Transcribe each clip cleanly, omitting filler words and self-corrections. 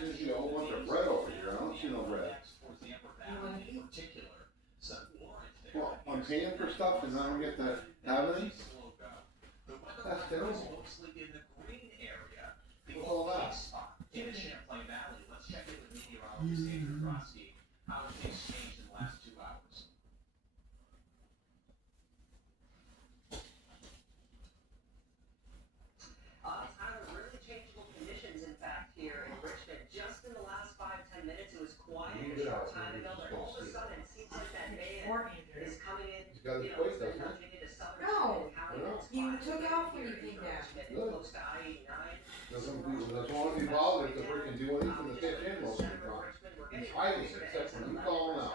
Gives you a whole bunch of bread over here. I don't see no bread. Well, I'm paying for stuff and I don't get to have any? That's terrible. What's all that? He's got his place, doesn't he? No, I know. you took off when you came back. Good. Doesn't want to be bothered to freaking do anything to pitch in most of the time. He's hiding except when you call him out.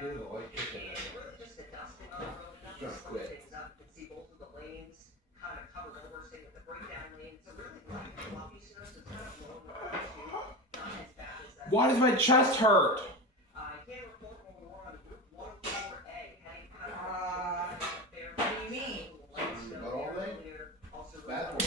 Here's a light chicken. He's gonna quit. Why does my chest hurt? What do you mean? But all day? Bad boy.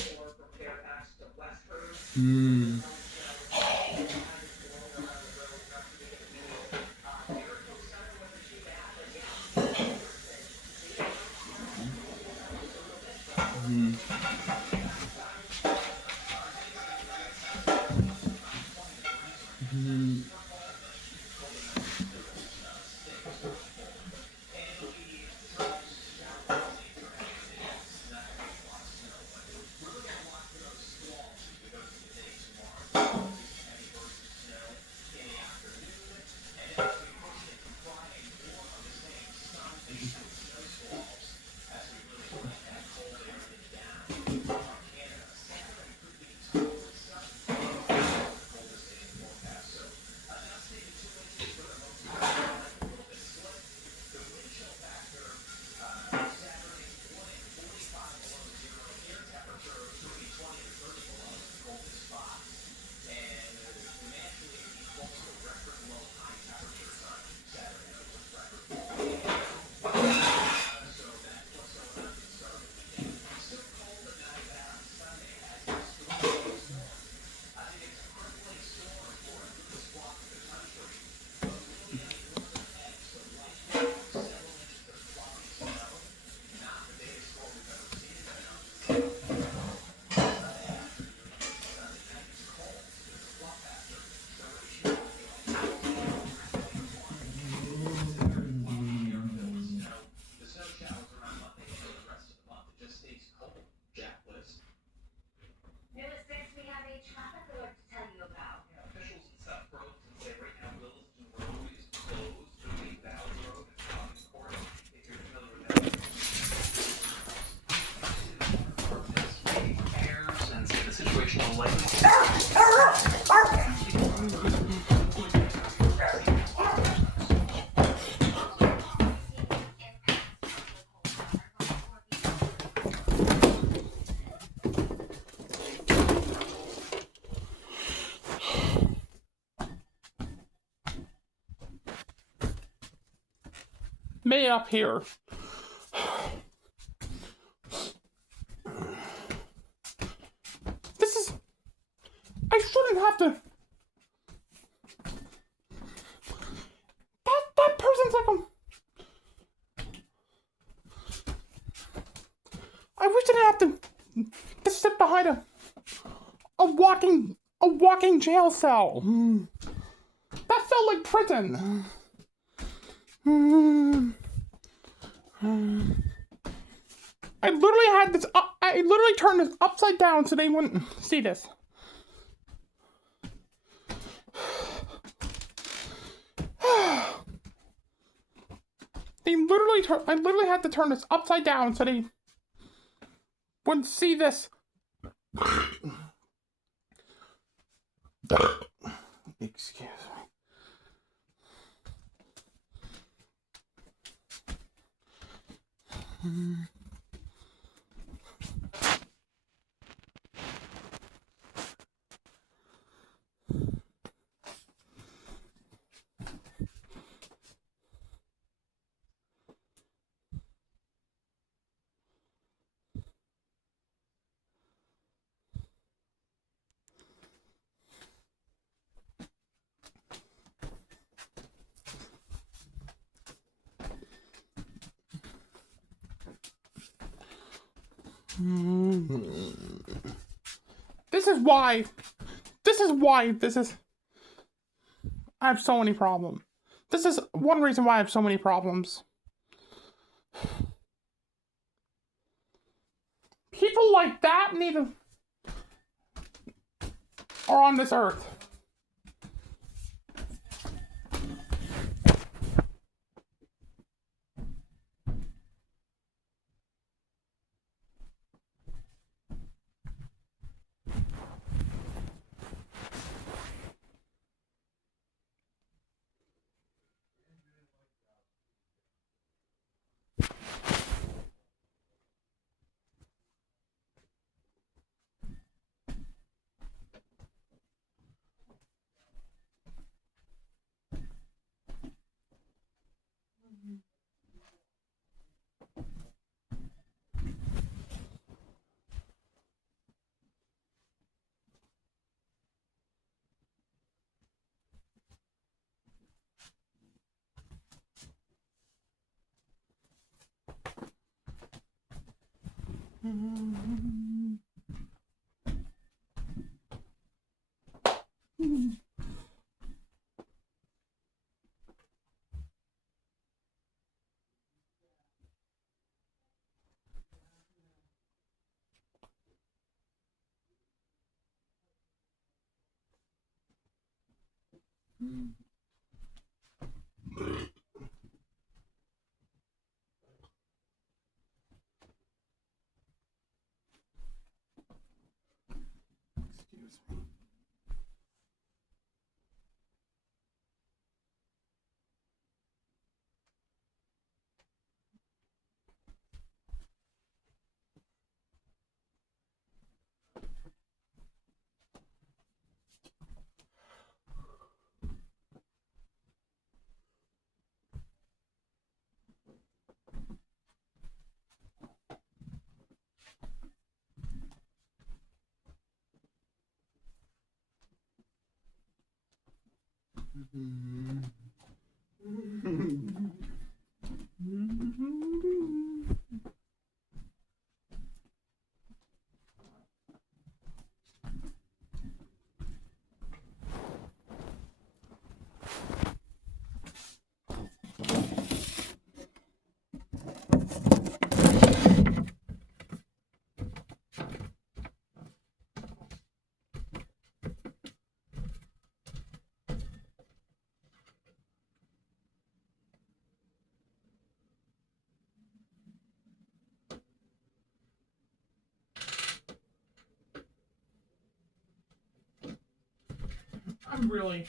May up here. This is... I shouldn't have to... That person's like I wish I didn't have to sit behind a walking jail cell. That felt like prison. I literally had this. I literally turned this upside down so they wouldn't see this. I literally had to turn this upside down so they wouldn't see this. Excuse me. This is why I have so many problems. This is one reason why I have so many problems. People like that are on this earth. Excuse me. I'm really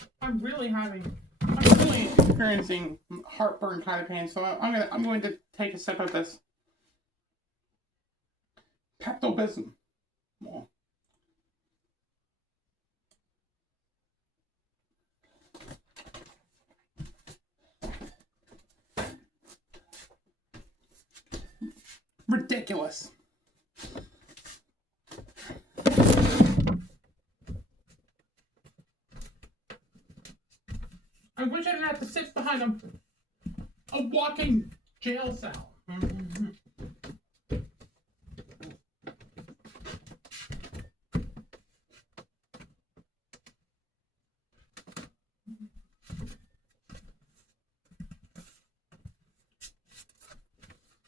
experiencing heartburn kind of pain, so I'm going to take a sip of this Pepto-Bismol. Ridiculous. I wish I didn't have to sit behind a walking jail cell.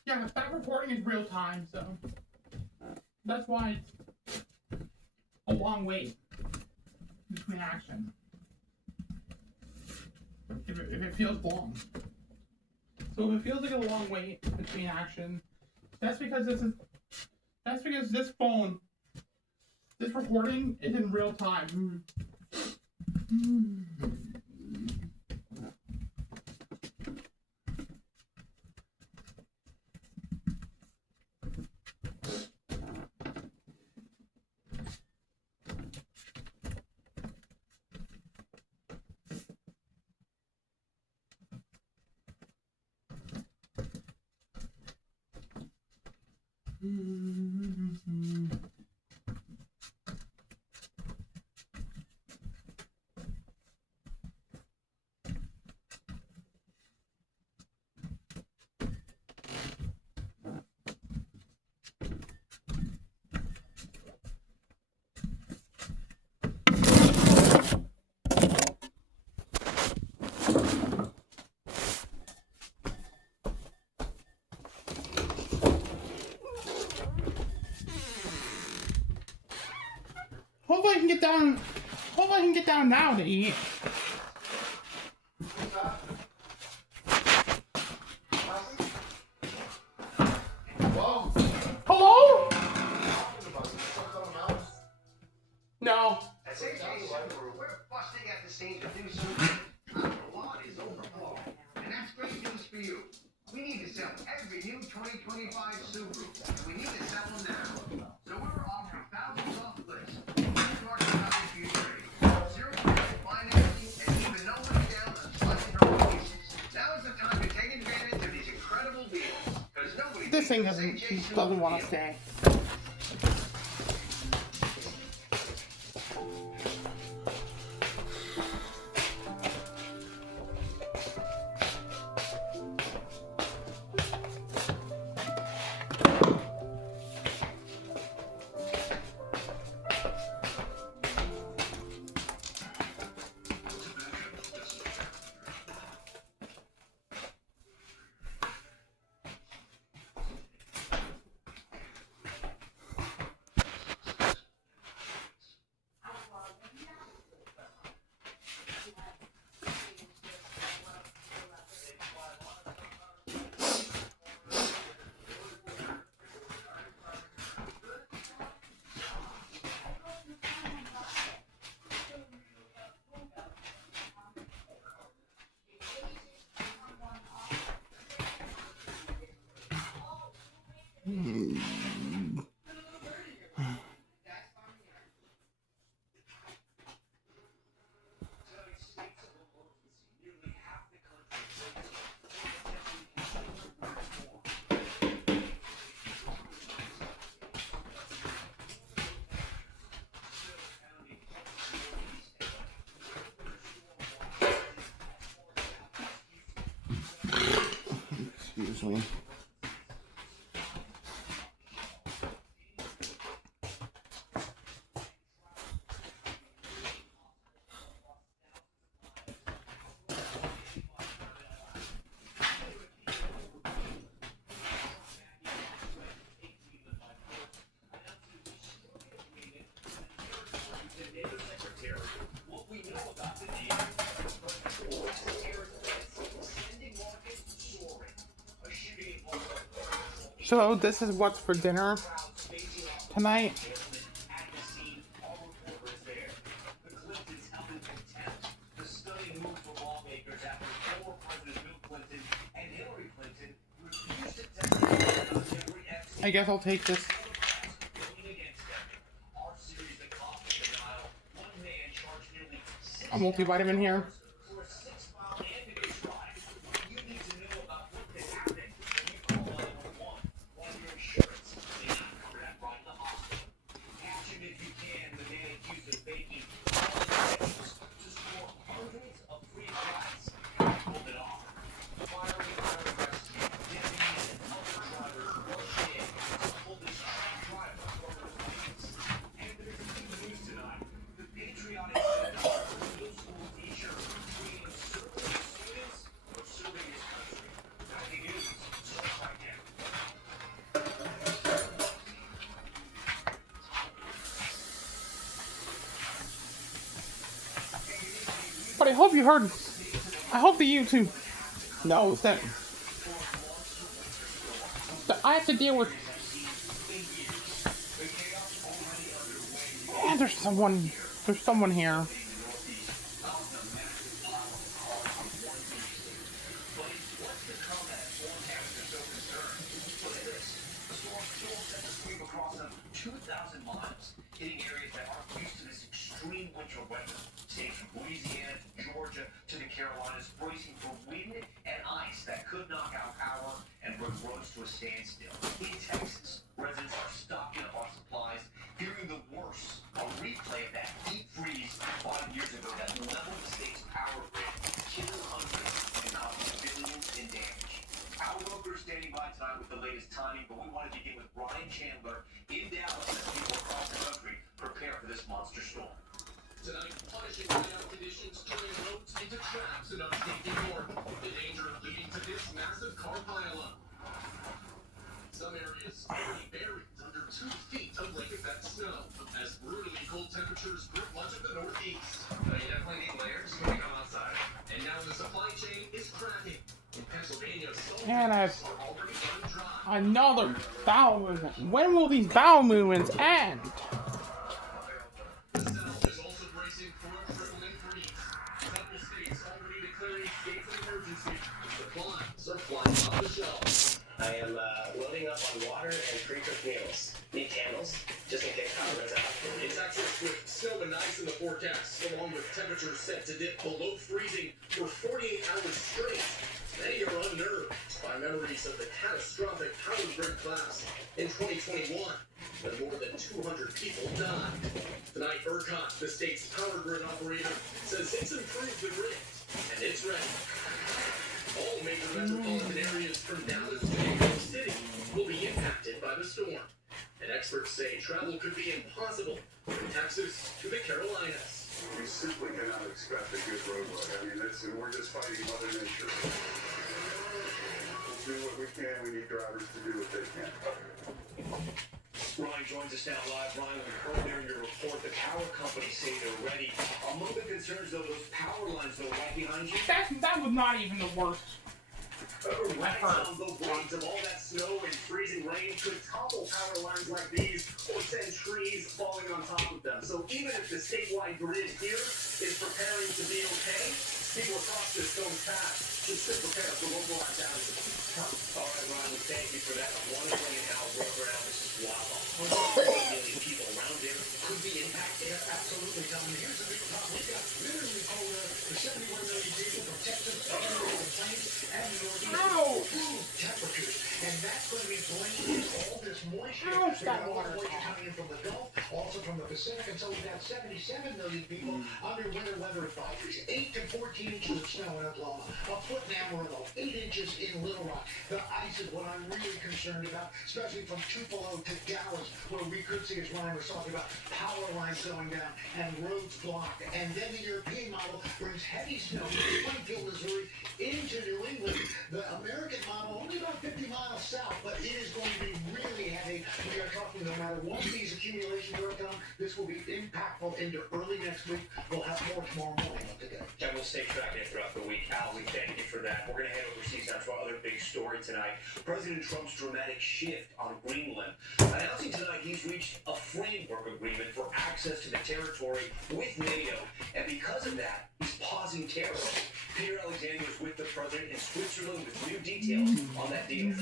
Yeah, that reporting is real time, so that's why it's a long wait between action. If it feels long. So if it feels like a long wait between action, that's because this phone, this recording is in real time. Hopefully I can get down. Hopefully I can get down now to eat. Well, Hello? No. We're busting at the seams with new Subaru. The lot is overflowing, and that's great news for you. We need to sell every new 2025 Subaru, and we need to sell them now. So we're offering thousands off lists. Market value for your trade. 0% financing, and even no money down on select locations. Now is the time to take advantage of these incredible deals, because nobody This thing doesn't want to stay. Excuse me. So this is what's for dinner tonight. I guess I'll take this. A multivitamin here. But I hope you heard. I hope the YouTube knows that I have to deal with. Oh, there's someone here. 2,000 miles, hitting areas that aren't used to this extreme winter weather. States from Louisiana to Georgia to the Carolinas bracing for wind and ice that could knock out power and bring roads to a standstill. In Texas, residents are stocking up on supplies, fearing the worst, a replay of that deep freeze 5 years ago that leveled the state's power grid, killing hundreds and causing billions in damage. Our broker is standing by tonight with the latest timing, but we want to begin with Ryan Chandler in Dallas as people across the country prepare for this monster storm. Tonight, punishing whiteout conditions, turning roads into traps in upstate New York. The danger leading to this massive car pileup. Some areas already buried under 2 feet of lake effect snow, as brutally cold temperatures grip much of the Northeast. You definitely need layers when you come outside. And now the supply chain is cracking. In Pennsylvania, And as are already running dry. another bowel movement. When will these bowel movements end? The South is also bracing for a crippling freeze. Several states already declaring states of emergency. Supplies are flying off the shelves. I am loading up on water and pre-cooked meals. Need candles, just in case power runs out. In Texas, with snow and ice in the forecast, along with temperatures set to dip below freezing for 48 hours straight, many are unnerved by memories of the catastrophic power grid collapse in 2021, when more than 200 people died. Tonight, ERCOT, the state's power grid operator, says it's improved the grid, and it's ready. All major metropolitan areas from Dallas to New York City will be impacted by the storm. And experts say travel could be impossible from Texas to the Carolinas. We simply cannot expect a good roadway. I mean, we're just fighting Mother Nature. We'll do what we can. We need drivers to do what they can. Ryan joins us now live. Ryan, we heard there in your report the power companies say they're ready. Among the concerns, though, those power lines, though, right behind you. That was not even the worst. Right on the blades of all that snow and freezing rain could topple power lines like these or send trees falling on top of them. So even if the statewide grid here is preparing to be okay, people across this stone's path should still prepare for localized outages. All right, Ryan, we thank you for that. I want to bring in Al Roker out. This is wild. 130 million people around there could be impacted. Yeah, absolutely, Tom. And here's the big problem. We've got literally over the 71 million people from Texas, the Plains, and the Northeast. Temperatures. And that's going to be bringing in all this moisture. Ouch, We've got that all water. the moisture coming in from the Gulf, also from the Pacific. And so we've got 77 million people under winter weather advisories. 8 to 14 inches of snow in Oklahoma. A foot in Amarillo. 8 inches in Little Rock. The ice is what I'm really concerned about, especially from Tupelo to Dallas, where we could see, as Ryan was talking about, power lines going down and roads blocked. And then the European model brings heavy snow from Springfield, Missouri, into New England. The American model, only about 50 miles south, but it is going to be really heavy. We are talking, no matter what these accumulations are done, this will be impactful into early next week. We'll have more tomorrow morning up today. And we'll stay tracking it throughout the week. Al, we thank you for that. We're going to head overseas now to our other big story tonight. President Trump's dramatic shift on Greenland. Announcing tonight he's reached a framework agreement for access to the territory with NATO. And because of that, he's pausing tariffs. Peter Alexander was with the president in Switzerland with new details on that deal.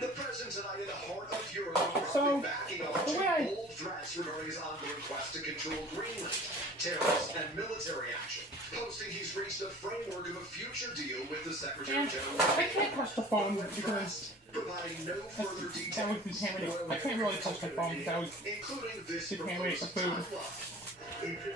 The president tonight in the heart of Europe will So, be backing up two bold threats regarding his ongoing quest to control Greenland, terrorists and military action. Posting he's reached a framework of a future deal with the Secretary And General. I can't touch the phone because providing no further that details. was contaminated. I can't really touch the phone because that was including this contaminated proposed the food. timeline.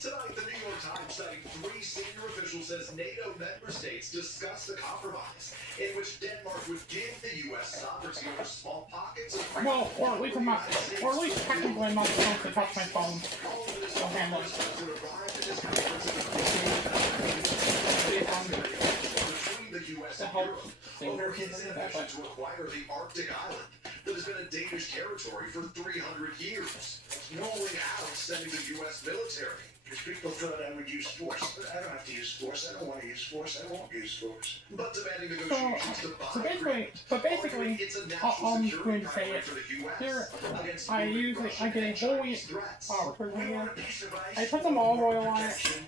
Tonight, the New York Times citing 3 senior officials says NATO member states discussed a compromise in which Denmark would give the U.S. sovereignty over small pockets of Well, or at least I'm not, or at least technically I'm not supposed to touch my phone. I'll handle it. Between the U.S. To and help Europe save over their his people like ambition that, to acquire the Arctic island that has been a Danish territory for 300 years, ruling out sending the U.S. military. Because people thought I would use force. But I don't have to use force. I don't want to use force. I won't use force. But demanding negotiations to buy basically, it's a national I'm security going to say priority it. for the U.S. Here, against I moving usually, Russian I get and a whole Chinese threats. flour for We here. want a piece of ice. I put some olive oil on it. Protection.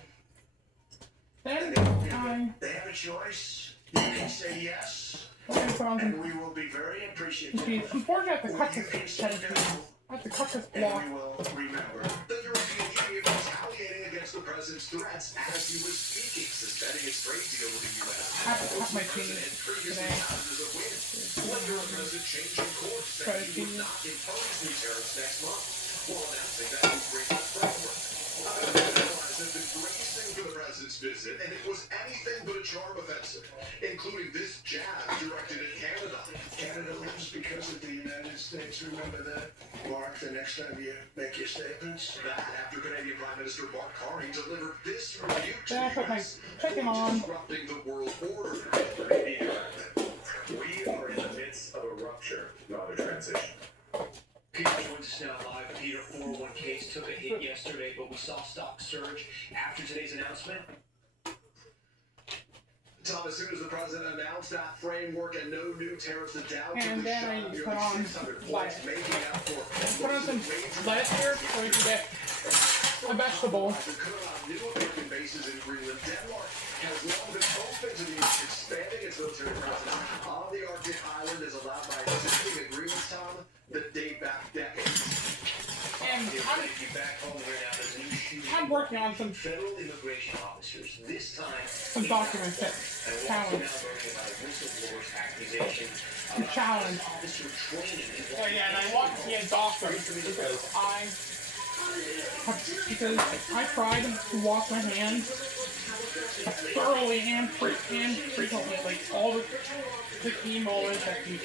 Then They have a choice. You can say yes. Okay, so And we will be very appreciative. unfortunately, I have to cut You can this. stay now, I have to cut this and block. we will remember. The European Union retaliating against the president's threats as he was speaking, suspending its trade deal with the U.S. I have to cut my teeth President previously today. touted as a win. One Europe president changing course, saying he would not impose new tariffs next month, while announcing that he would bring the framework. Allies have been bracing for the president's visit, and it was anything but a charm offensive, including this jab directed at Canada. Canada lives because of the United States. Remember that, Mark, the next time you make your statements. That after Canadian Prime Minister Mark Carney delivered this rebuke to Then I the put my U.S. chicken for on. disrupting the world order. We are in the midst of a rupture, not a transition. Peter joins us now live. Peter, 401ks took a hit yesterday, but we saw stock surge after today's announcement. Tom, as soon as the president announced that framework and no new tariffs, the Dow And then I nearly put on 600 points, lettuce. making up for Put on some lettuce here so we can get a vegetable. to cut out new American bases in Greenland. Denmark has long been open to the use of expanding its military presence on the Arctic island as allowed by existing agreements, Tom, that date back decades. And If you back home here now, there's a new shooting. I'm working on some Federal immigration officers, this time documents that and we're also challenge. now learning about a whistleblower's accusation The challenge. officer training Oh yeah, and I want to see a doctor because I tried to wash my hands thoroughly and frequently, like all the chemo is that these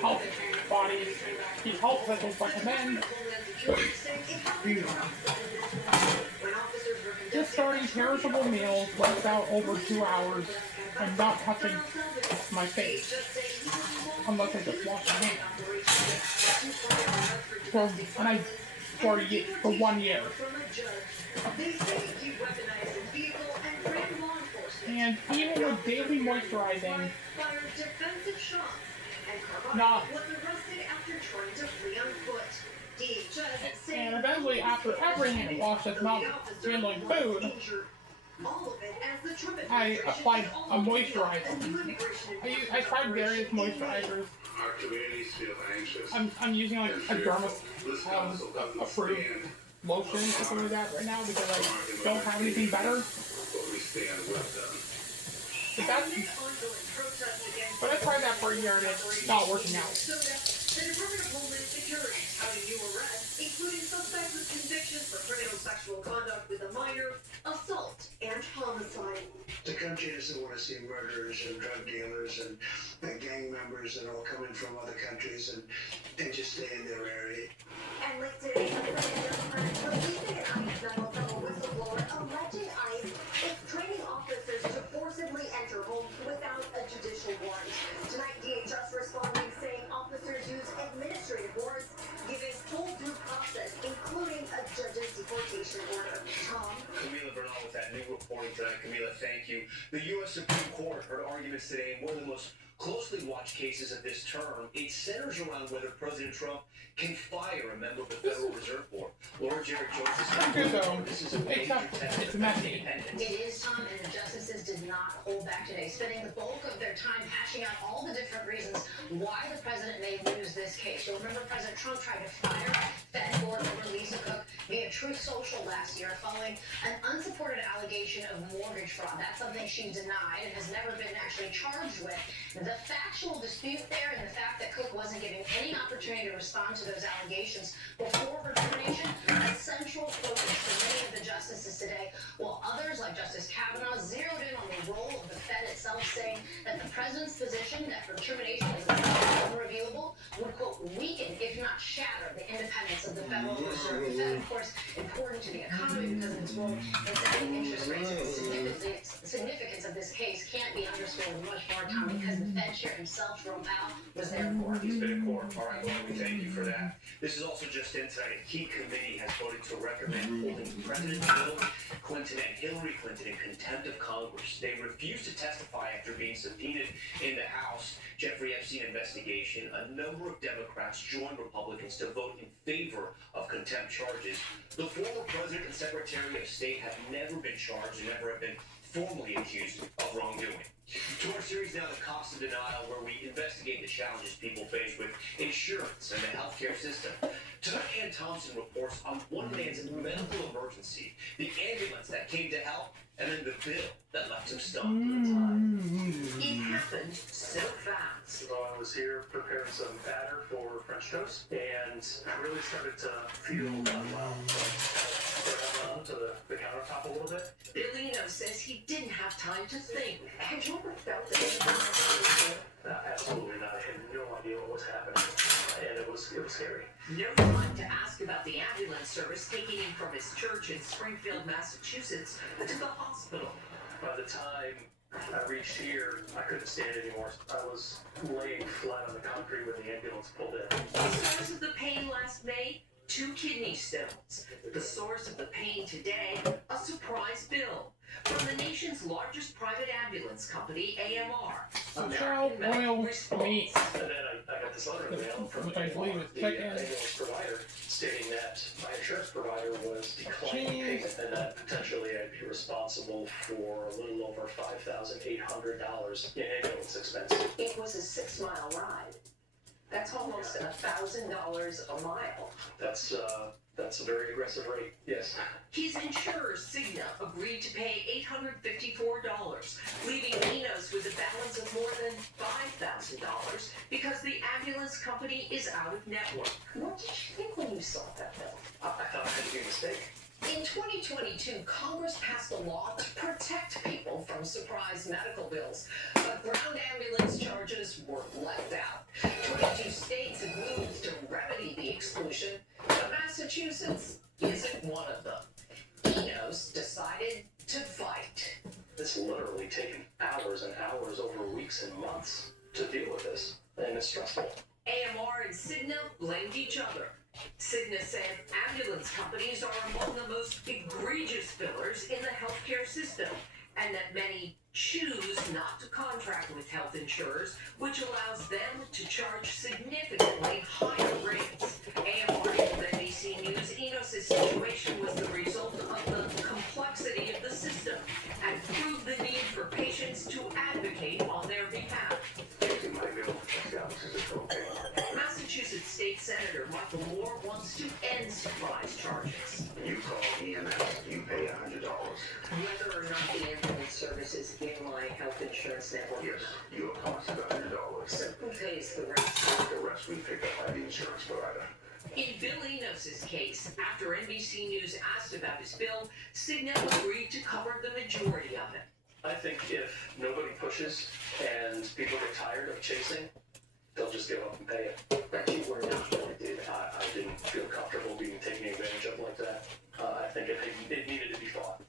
health bodies, these health officials recommend. Just starting perishable meals without over 2 hours and not touching my face unless I just wash my hands for 1 year. And even with daily moisturizing, not. And eventually, after every hand wash that's not handling food, I applied a moisturizer. I tried various moisturizers. Our communities feel anxious. I'm using like a approved lotion or something like that right now because I don't have anything better. But we stand with them. But I tried that for a year and it's not working out. The Department of Homeland Security having new arrests, including suspects with convictions for criminal sexual conduct with a minor, assault, and homicide. The country doesn't want to see murderers and drug dealers and gang members and all coming from other countries and just stay in their area. And late today, the president releasing an ICE memo from a whistleblower alleging ICE is training officers to forcibly enter homes without a judicial warrant. Tonight, DHS responding saying officers use administrative warrants, giving full due process, including a judge's deportation order. Tom? Camila Bernal with that new reporting tonight. Camila, thank you. The U.S. Supreme Court heard arguments today in one of the most closely watched cases of this term. It centers around whether President Trump can fire a member of the Federal Reserve Board. Laura Jarrett joins us. Good though. This is a major test It's of messy. independence. It is, Tom, and the justices did not hold back today, spending the bulk of their time hashing out all the different reasons why the president may lose this case. You'll remember President Trump tried to fire Fed board member Lisa Cook via Truth Social last year following an unsupported allegation of mortgage fraud. That's something she denied and has never been actually charged with. The factual dispute there and the fact that Cook wasn't given any opportunity to respond to those allegations before her termination, a central focus for many of the justices today, while others, like Justice Kavanaugh, zeroed in on the role of the Fed itself, saying that the president's position that her termination is unreviewable would, quote, weaken, if not shatter, the independence of the Federal Reserve. The Fed, of course, important to the economy because of its role in setting interest rates. The significance of this case can't be underscored much more, Tom, because the Fed chair himself, Jerome Powell, was there for it. He's been in court. All right, well, we thank you for that. This is also just in tonight. A key committee has voted to recommend holding President Bill Clinton and Hillary Clinton in contempt of Congress. They refused to testify after being subpoenaed in the House Jeffrey Epstein investigation. A number of Democrats joined Republicans to vote in favor of contempt charges. The former President and Secretary of State have never been charged and never have been formally accused of wrongdoing. To our series now, The Cost of Denial, where we investigate the challenges people face with insurance and the healthcare system. Tonight, Ann Thompson reports on one man's medical emergency, the ambulance that came to help, and then the bill that left him stunned. It happened so fast. So I was here preparing some batter for French toast, and I really started to feel unwell. Brought to the countertop a little bit. Billino says he didn't have time to think. Had you ever felt it? Absolutely not. I had no idea what was happening, and it was scary. No time to ask about the ambulance service taking him from his church in Springfield, Massachusetts, to the hospital. By the time I reached here, I couldn't stand anymore. I was laying flat on the concrete when the ambulance pulled in. The source of the pain last May? 2 kidney stones. The source of the pain today? A surprise bill from the nation's largest private ambulance company, AMR. Shell oil meat. And then I got this letter in the mail from Which I believe is the chicken. ambulance provider stating that my insurance provider was declining payment and that potentially I'd be responsible for a little over $5,800 in ambulance expense. It was a 6-mile ride. That's almost $1,000 a mile. That's a very aggressive rate, yes. His insurer, Cigna, agreed to pay $854, leaving Enos with a balance of more than $5,000 because the ambulance company is out of network. What did you think when you saw that bill? I thought it had to be a mistake. In 2022, Congress passed a law to protect people from surprise medical bills, but ground ambulance charges were left out. 22 states have moved to remedy the exclusion, but Massachusetts isn't one of them. Enos decided to fight. It's literally taken hours and hours over weeks and months to deal with this, and it's stressful. AMR and Cigna blamed each other. Cigna said ambulance companies are among the most egregious billers in the healthcare system, and that many choose not to contract with health insurers, which allows them to charge significantly higher rates. AMR told NBC News Enos' situation was the result of the complexity of the system and proved the need for patients to advocate on their behalf. Massachusetts State Senator Michael Moore wants to end surprise charges. You call EMS, you pay $100. Whether or not the ambulance service is in my health insurance network. Yes, your cost is $100. So who pays the rest? The rest we pick up by the insurance provider. In Bill Enos' case, after NBC News asked about his bill, Cigna agreed to cover the majority of it. I think if nobody pushes and people get tired of chasing, they'll just give up and pay it. But you were not going to do that. I didn't feel comfortable being taken advantage of like that. I think it needed to be fought.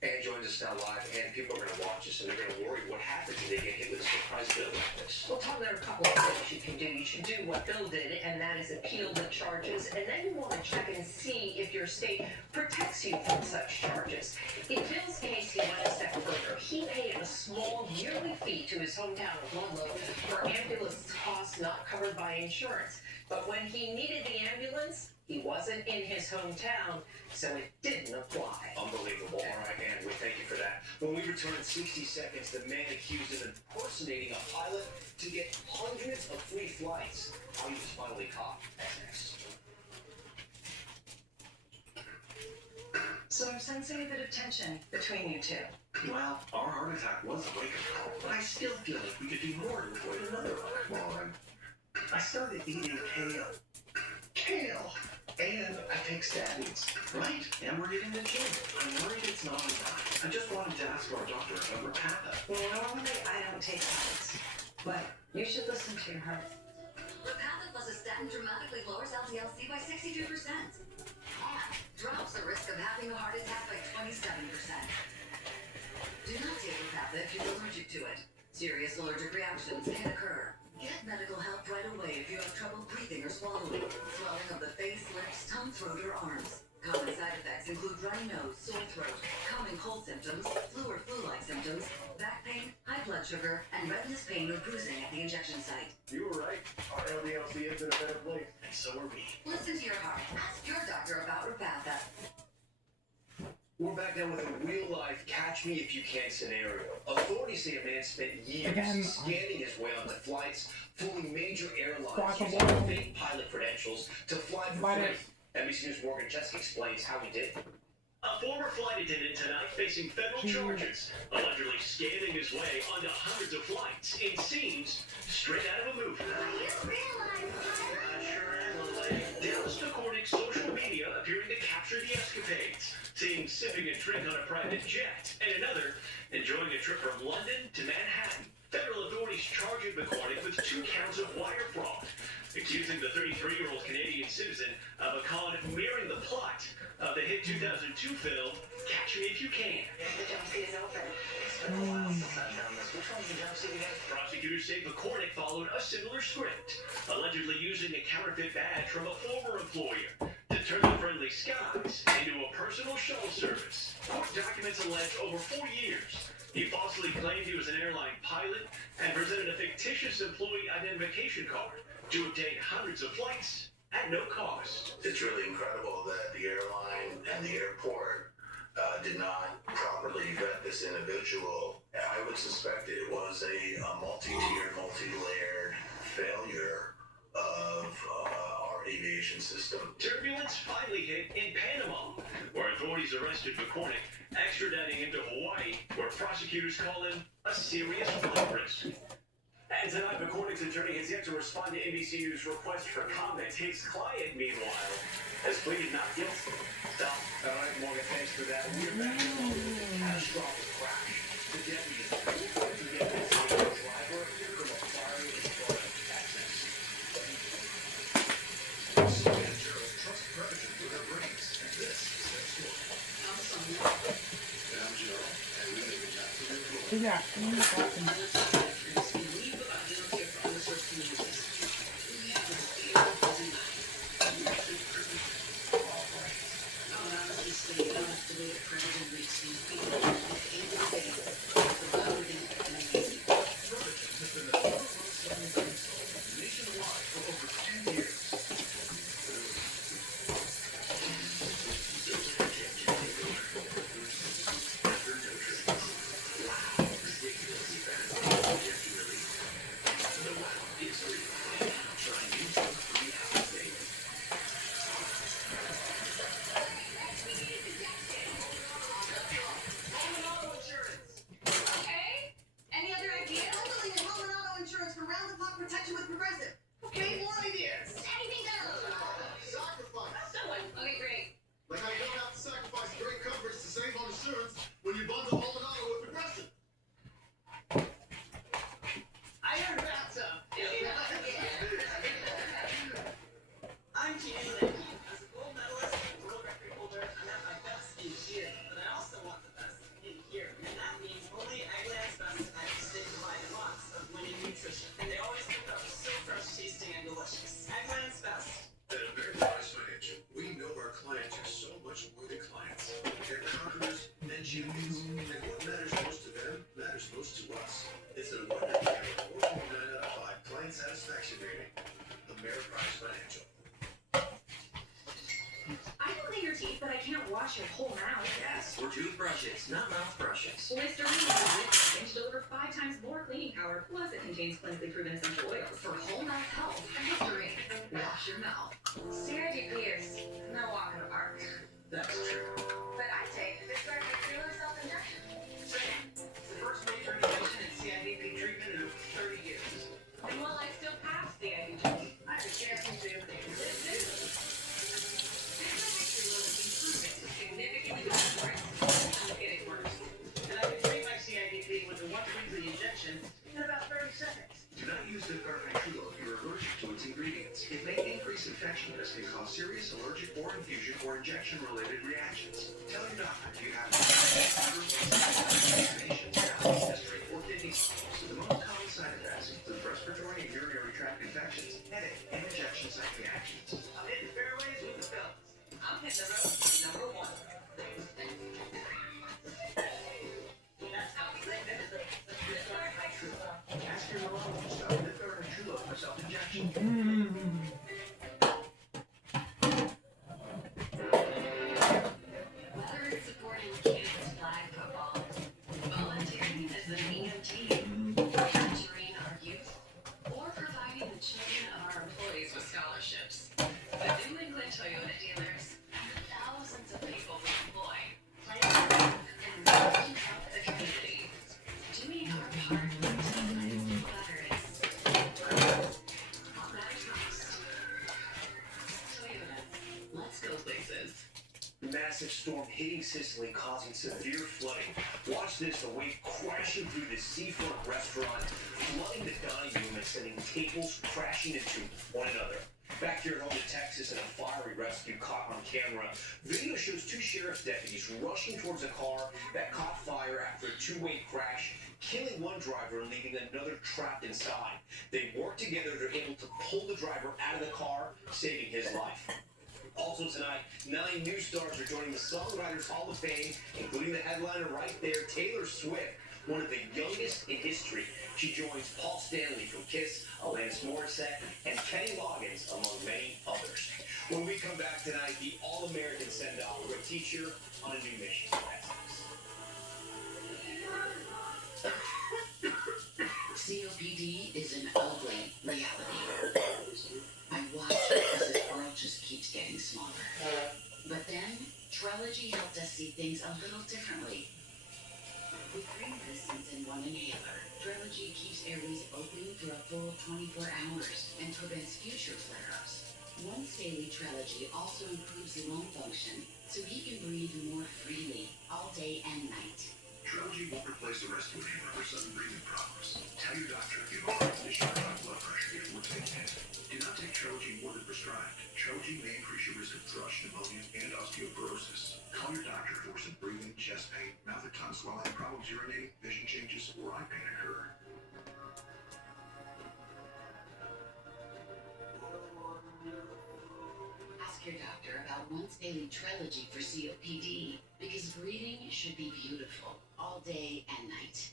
Ann joins us now live, and people are going to watch this, and they're going to worry what happens if they get hit with a surprise bill like this. Well, Tom, there are a couple of things you can do. You should do what Bill did, and that is appeal the charges, and then you want to check and see if your state protects you from such charges. In Bill's case, he went a step further. He paid a small yearly fee to his hometown of Ludlow for ambulance costs not covered by insurance. But when he needed the ambulance, he wasn't in his hometown, so it didn't apply. Unbelievable. All right, Ann, we thank you for that. When we return in 60 seconds, the man accused of impersonating a pilot to get hundreds of free flights. How he was finally caught. That's next. So I'm sensing a bit of tension between you two. Well, our heart attack was a wake-up call, but I still feel like we could do more to avoid another one. Lauren, I started eating kale. Kale! And I take statins. Right, and we're getting the gym. I'm worried it's not on time. I just wanted to ask our doctor about Repatha. Well, normally I don't take pills, but you should listen to your heart. Repatha plus a statin dramatically lowers LDL-C by 62% and drops the risk of having a heart attack by 27%. Do not take Repatha if you're allergic to it. Serious allergic reactions can occur. Get medical help right away if you have trouble breathing or swallowing, swelling of the face, lips, tongue, throat, or arms. Common side effects include runny nose, sore throat, common cold symptoms, flu or flu-like symptoms, back pain, high blood sugar, and redness, pain, or bruising at the injection site. You were right. Our LDL-C is in a better place. And so are we. Listen to your heart. Ask your doctor about Repatha. We're back now with a real-life catch-me-if-you-can scenario. Authorities say a man spent years scanning his way onto flights, fooling major airlines using fake pilot credentials to fly for free. NBC News' Morgan Chesky explains how he did. A former flight attendant tonight facing federal charges, allegedly scamming his way onto hundreds of flights in scenes straight out of a movie. Dallas McCormick's social media appearing to capture the escapades, seen sipping a drink on a private jet, and another enjoying a trip from London to Manhattan. Federal authorities charging McCormick with 2 counts of wire fraud, accusing the 33-year-old Canadian citizen of a con mirroring the plot of the hit 2002 film Catch Me If You Can. The jump seat is open. Which one's the jump seat again? Prosecutors say McCormick followed a similar script, allegedly using a counterfeit badge from a former employer to turn the friendly skies into a personal shuttle service. Court documents allege over 4 years he falsely claimed he was an airline pilot and presented a fictitious employee identification card to obtain hundreds of flights at no cost. It's really incredible that the airline and the airport did not properly vet this individual. I would suspect it was a multi-tiered, multi-layered failure of our aviation system. Turbulence finally hit in Panama, where authorities arrested McCormick, extraditing him to Hawaii, where prosecutors call him a serious flight risk. And tonight, McCormick's attorney has yet to respond to NBC News' request for comment. His client, meanwhile, has pleaded not guilty. All right, Morgan, thanks for that. We're back to a catastrophic crash. The deputies tried to get the driver from a fiery Florida, Texas. Sophie and Gerald trust predators with their brains, and this is their story. I'm Sonia. And I'm Gerald, and we live in Jacksonville, Florida. Yeah. Your whole mouth. Yes, we're toothbrushes, not mouth brushes. Listerine is things deliver 5 times more cleaning power, plus it contains clinically proven essential oils for whole mouth health. Listerine, wash your mouth. CIDP is no walk in the park. That's true. But I take this self-injection. It's the first major intervention in CIDP treatment in over 30 years. And will I still pass CIDP? I have a chance to do this. Significantly different. Getting worse. And I can treat my CIDP with a once-weekly injection in about 30 seconds. Do not use the Garfenchulo if you're allergic to its ingredients. It may increase infection risk and cause serious allergic or infusion or injection-related reactions. Tell your doctor if you have vaccinations, allergy history, or kidney stones. The most common side effects include respiratory and urinary tract infections, headache, and injection site reactions. I'm hitting fairways with the fellas. I'm hitting the road. Number 1. That's how we live it. Ask your neurologist about the Garfenchulo for self-injection. Whether it's supporting the children of our employees with scholarships. The New England Toyota dealers, thousands of people we employ, play and really help the community. Doing our part to find veterans. What matters most? Toyota. Let's go places. Massive storm hitting Sicily, causing severe flooding. Watch this, the wave crashing through the seafront restaurant, flooding the dining room and sending tables crashing into one another. Back here at home in Texas, in a fiery rescue caught on camera, video shows two sheriff's deputies rushing towards a car that caught fire after a two-way crash, killing one driver and leaving another trapped inside. They worked together, they're able to pull the driver out of the car, saving his life. Also tonight, 9 new stars are joining the Songwriters Hall of Fame, including the headliner right there, Taylor Swift, one of the youngest in history. She joins Paul Stanley from Kiss, Alanis Morissette, and Kenny Loggins, among many others. When we come back tonight, the All-American send-off for a teacher on a new mission. COPD is an ugly reality. I watch as this world just keeps getting smaller. But then, Trelegy helped us see things a little differently. With 3 medicines in one inhaler, Trelegy keeps airways open for a full 24 hours and prevents future flare-ups. Once daily Trelegy also improves lung function, so he can breathe more freely all day and night. Trelegy won't replace the rescue inhaler for sudden breathing problems. Tell your doctor if you have a heart condition or high blood pressure before taking it. Do not take Trelegy more than prescribed. Trelegy may increase your risk of thrush, pneumonia, and osteoporosis. Call your doctor if worsened breathing, chest pain, mouth or tongue swelling, problems urinating, vision changes, or eye pain occur. Ask your doctor about once daily Trelegy for COPD, because breathing should be beautiful all day and night.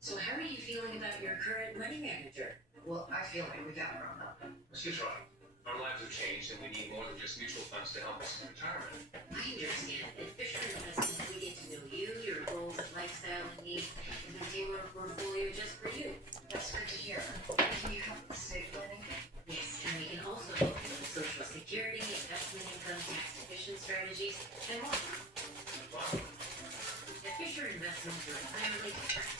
So how are you feeling about your current money manager? Well, I feel like we got it wrong up. Let's get right. Our lives have changed and we need more than just mutual funds to help us in retirement. I understand. At Fisher Investments, we get to know you, your goals, lifestyle, and needs, and then tailor a portfolio just for you. That's good to hear. Can you help with estate planning? Yes, and we can also help you with Social Security, investment income, tax-efficient strategies, and more. At Fisher Investments, we're entirely different.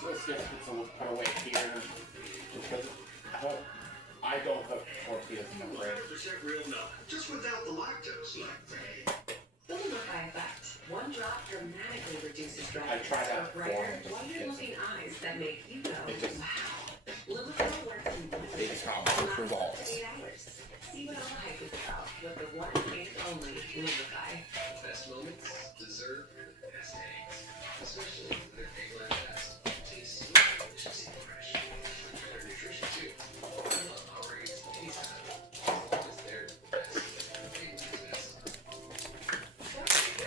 So it's difficult to put away here because I don't have tortillas in my brain. 100% real milk, just without the lactose. The Lumify effect. One drop dramatically reduces I dryness tried for out brighter, before. wonder-looking eyes that make you go, It just- wow. Lumify works in one Big problem for balls. 8 hours. See what all the hype is about with the one and only Lumify. The best moments deserve the best eggs. Especially when they're egg like best. Tastes so delicious and fresh. Better nutrition too. I love our eggs anytime. As long as they're the best. Eggs are best.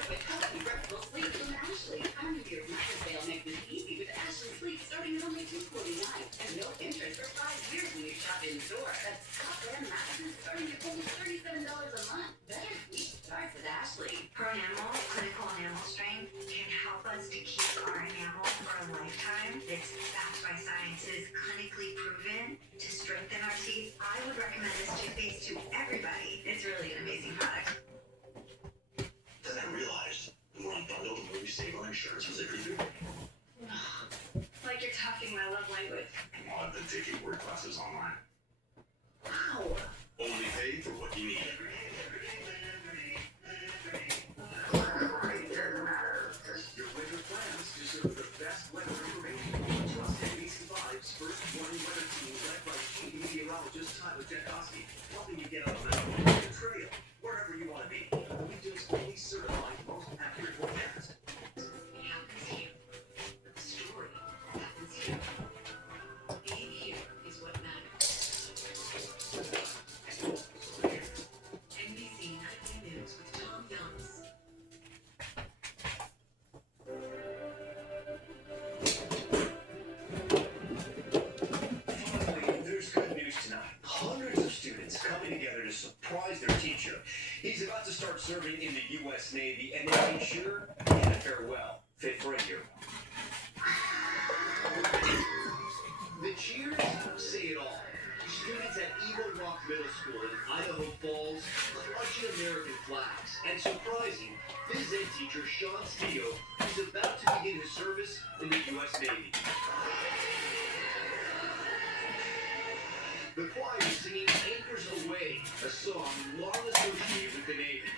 With healthy breakfast sleep from Ashley. Our New Year's mattress sale makes it easy with Ashley Sleep starting at only $249 and no interest for 5 years when you shop in store. That's top-end mattresses starting at only $37 a month. Better sleep starts with Ashley. Pro Animal, clinical enamel strength, can help us to keep our enamel for a lifetime. It's backed by science. It is clinically proven to strengthen our teeth. I would recommend this toothpaste to everybody. It's really an amazing product. Then I realized when I bundled the movie Saver insurance was everything. Like you're talking my love language. I've been taking word classes online. Wow. Only pay for what you need. Your winter plans deserve the best weather information. Trust NBC5's first morning weather team led by chief meteorologist Tyler Jankowski, helping you get on the mountain, the trail, wherever you want to be. We just only certified most accurate forecast. It happens here. The story happens here. Being here is what matters. NBC Nightly News with Tom Youngs. Finally, there's good news tonight. Hundreds of students coming together to surprise their teacher. He's about to start serving in the U.S. Navy, and they made sure he had a farewell fit for a year. Middle School in Idaho Falls, clutching American flags and surprising phys ed teacher Sean Steele, who's about to begin his service in the U.S. Navy. The choir is singing Anchors Away, a song long associated with the Navy.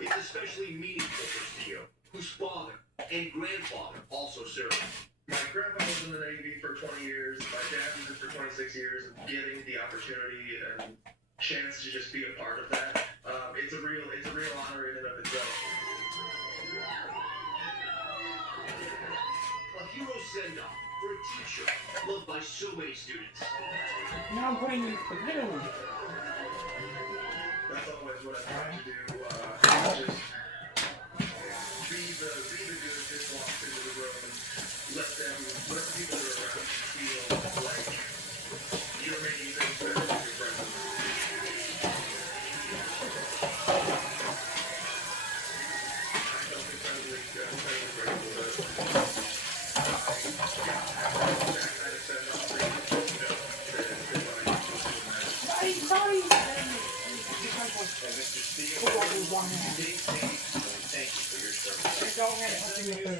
It's especially meaningful for Steele, whose father and grandfather also served. My grandpa was in the Navy for 20 years, my dad was in for 26 years, and getting the opportunity and chance to just be a part of that, it's a real honor in and of itself. A hero send-off for a teacher loved by so many students. Now I'm putting these together. That's always what I try to do, just be the good that walks into the room and let the people that are around feel like you're making things better with your presence. I felt incredibly grateful that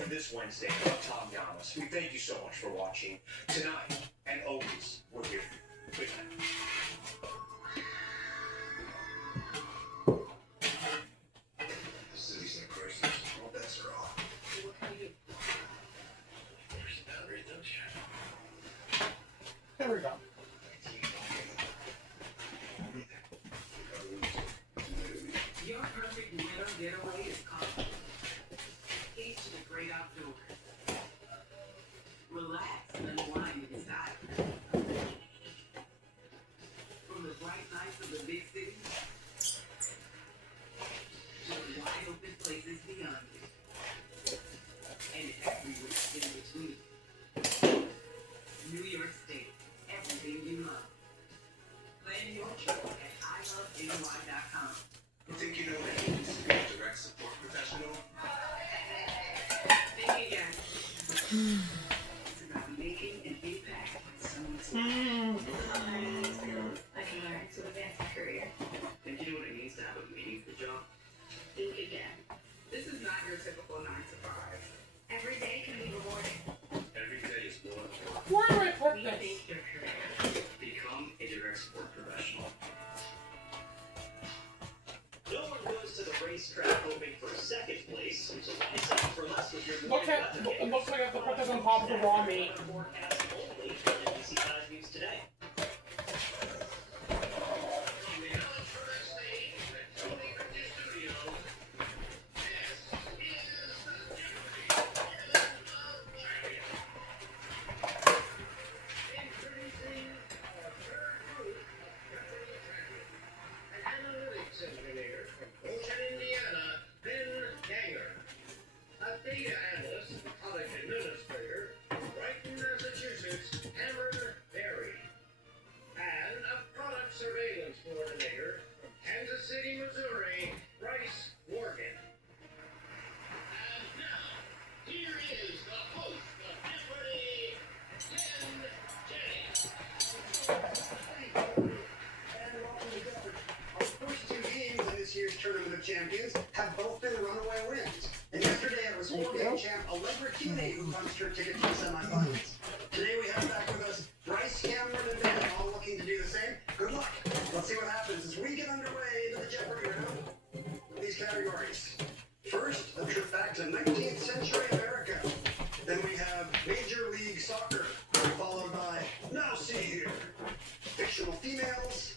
This Wednesday, I'm Tom Yamas. We thank you so much for watching tonight and always. We're here. Good night. The city's in crisis. All bets are off. What can we do? There's a boundary, don't you? There we go. Your perfect winter getaway is called Keys to the Great Outdoors. Relax and unwind inside. From the bright lights of the big city to the wide open places beyond it. And everywhere in between. New York State, everything you love. Plan your trip at iloveny.com. You think you know what it means to be a direct support professional? Think again. It's about making an impact on someone's life. I can learn to advance my career. Think you know what it means to have a meaningful job? Think again. This is not your typical 9 to 5. Every day can be rewarding. Every day is more. Where do I put this? Rethink your career. Become a direct support professional. No one goes to the racetrack hoping for second place, so why settle for less with your Look at, it looks like I have to put this on top of the raw meat. forecast only on NBC 5 News today. Tournament of Champions have both been runaway wins. And yesterday it was 4-game champ Allegra Keeley who punched her ticket to the semifinals. Today we have back with us Bryce, Cameron, and Ben, all looking to do the same. Good luck. Let's see what happens as we get underway into the Jeopardy round. These categories. First, a trip back to 19th century America. Then we have Major League Soccer, followed by Now See Here, fictional females,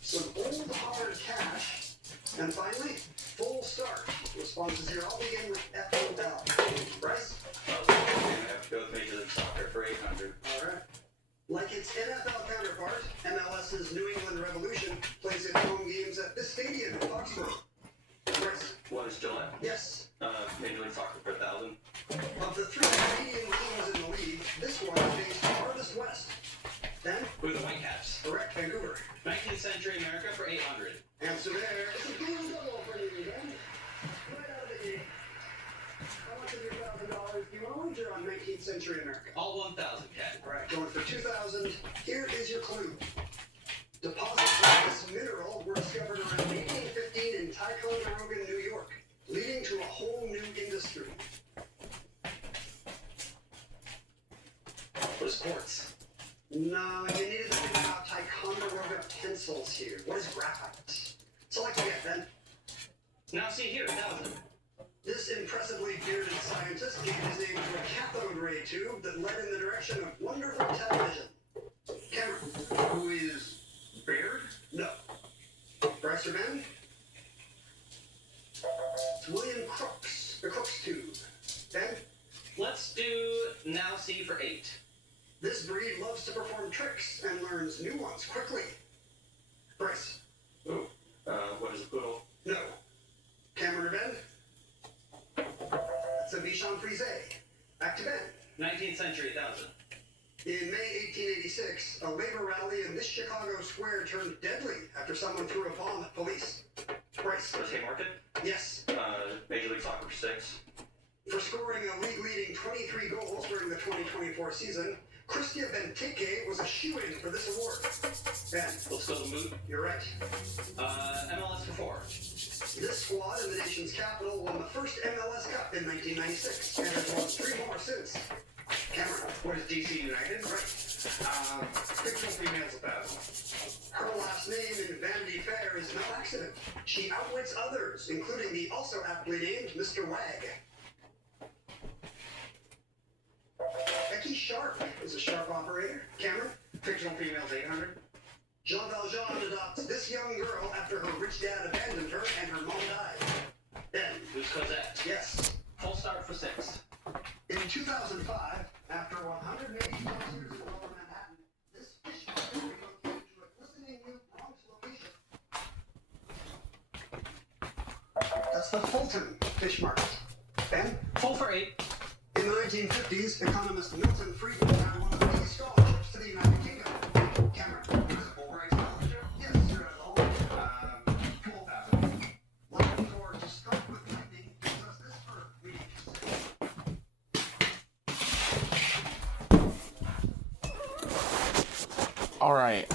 some old hard cash, and finally, full start. Responses here all begin with FOL. Bryce? I have to go with Major League Soccer for 800. Alright. Like its NFL counterpart, MLS's New England Revolution plays its home games at this stadium in Foxborough. Bryce? What is Gillette? Yes. Major League Soccer for 1,000. Of the 3 Canadian teams in the league, this one is based farthest west. Then? Who are the Whitecaps? Correct, Vancouver. 19th century America for 800. Answer there. It's a game double for you, Ben. Right out of the gate. wager on 19th century America? All 1,000, Cat. All right, going for 2,000. Here is your clue. Deposits of this mineral were discovered around 1815 in Ticonderoga, New York, leading to a whole new industry. What is quartz? No, you needed to think about Ticonderoga pencils here. What is graphite? Select again, Ben. Now see here, 1,000. This impressively bearded scientist gave his name to a cathode ray tube that led in the direction of wonderful television. Cameron. Who is Baird? No. Bryce or Ben? It's William Crookes, the Crookes tube. Ben? Let's do now see for 8. This breed loves to perform tricks and learns new ones quickly. Bryce? Ooh, what is a poodle? No. Cameron or Ben? It's a Bichon Frise. Back to Ben. 19th century, 1,000. In May 1886, a labor rally in this Chicago square turned deadly after someone threw a bomb at police. Bryce? What is Haymarket? Yes. Major League Soccer 6. For scoring a league-leading 23 goals during the 2024 season, Christia Benteke was a shoo-in for this award. Ben? Let's go to Moot. You're right. MLS for 4. This squad in the nation's capital won the first MLS Cup in 1996 and has won 3 more since. Cameron? What is DC United? Right. Fictional females 1,000. Her last name in Vanity Fair is no accident. She outwits others, including the also aptly named Mr. Wag. Becky Sharp is a sharp operator. Cameron? Fictional females 800. Jean Valjean adopts this young girl after her rich dad abandoned her and her mom died. Ben? Who's Cosette? Yes. Full start for 6. In 2005, after 180 years in lower Manhattan, this fish market relocated to a glistening new Bronx location. That's the Fulton Fish Market. Ben? Full for 8. In the 1950s, economist Milton Friedman had one of the biggest scholarships to the United Kingdom. Cameron? Fulbright scholarship? Yes, you're at home. 12,000. Looking for to start with lightning gives us this verb reading to say. Alright.